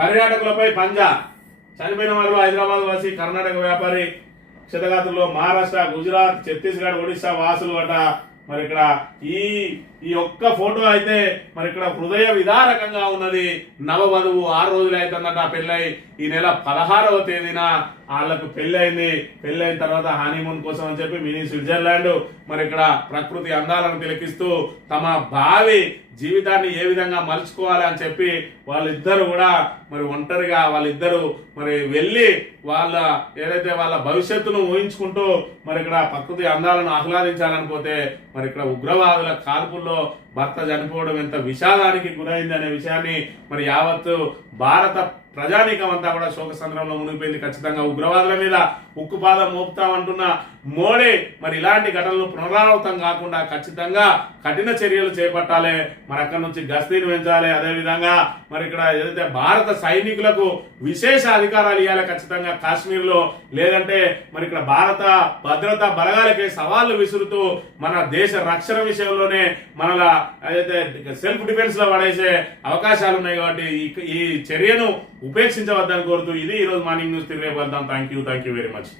పర్యాటకులపై పంజా. చనిపోయిన వాళ్ళు హైదరాబాద్ వాసి, కర్ణాటక వ్యాపారి. క్షతగాత్రుల్లో మహారాష్ట్ర, గుజరాత్, ఛత్తీస్గఢ్, ఒడిశా వాసులు అట. మరి ఇక్కడ ఈ ఒక్క ఫోటో అయితే మరి ఇక్కడ హృదయ విదారకంగా ఉన్నది. నవవధువు 6 రోజులు అవుతుందట పెళ్ళై. ఈ నెల 16వ తేదీన వాళ్ళకు పెళ్ళైంది. పెళ్ళైన తర్వాత హనీమూన్ కోసం అని చెప్పి మినీ స్విట్జర్లాండ్ మరి ఇక్కడ ప్రకృతి అందాలను తిలకిస్తూ తమ భావి జీవితాన్ని ఏ విధంగా మలుచుకోవాలి అని చెప్పి వాళ్ళిద్దరు కూడా మరి ఒంటరిగా వాళ్ళిద్దరు మరి వెళ్ళి ఏదైతే వాళ్ళ భవిష్యత్తును ఊహించుకుంటూ మరి ఇక్కడ ప్రకృతి అందాలను ఆహ్లాదించాలనిపోతే మరి ఇక్కడ ఉగ్రవాదుల కాల్పుల్లో భర్త చనిపోవడం ఎంత విషాదానికి గురైంది అనే విషయాన్ని మరి యావత్తు భారత ప్రజానీకం అంతా కూడా శోకసంద్రంలో మునిగిపోయింది. ఖచ్చితంగా ఉగ్రవాదుల మీద ఉక్కుపాదం మోపుతామంటున్న మోడీ మరి ఇలాంటి ఘటనలు పునరావృతం కాకుండా ఖచ్చితంగా కఠిన చర్యలు చేపట్టాలి. మరి అక్కడి నుంచి గస్తీని పెంచాలి. అదేవిధంగా మరి ఇక్కడ ఏదైతే భారత సైనికులకు విశేష అధికారాలు ఇవ్వాలి ఖచ్చితంగా కాశ్మీర్ లో. లేదంటే మరి ఇక్కడ భారత భద్రతా బలగాలకే సవాళ్లు విసురుతూ మన దేశ రక్షణ విషయంలోనే మనలా ఏదైతే సెల్ఫ్ డిఫెన్స్ లో పడేసే అవకాశాలు ఉన్నాయి. కాబట్టి ఈ చర్యను ఉపేక్షించవద్దని కోరుతూ ఇది ఈ రోజు మార్నింగ్ న్యూస్. తిరిగి వెళ్దాం. Thank you very much.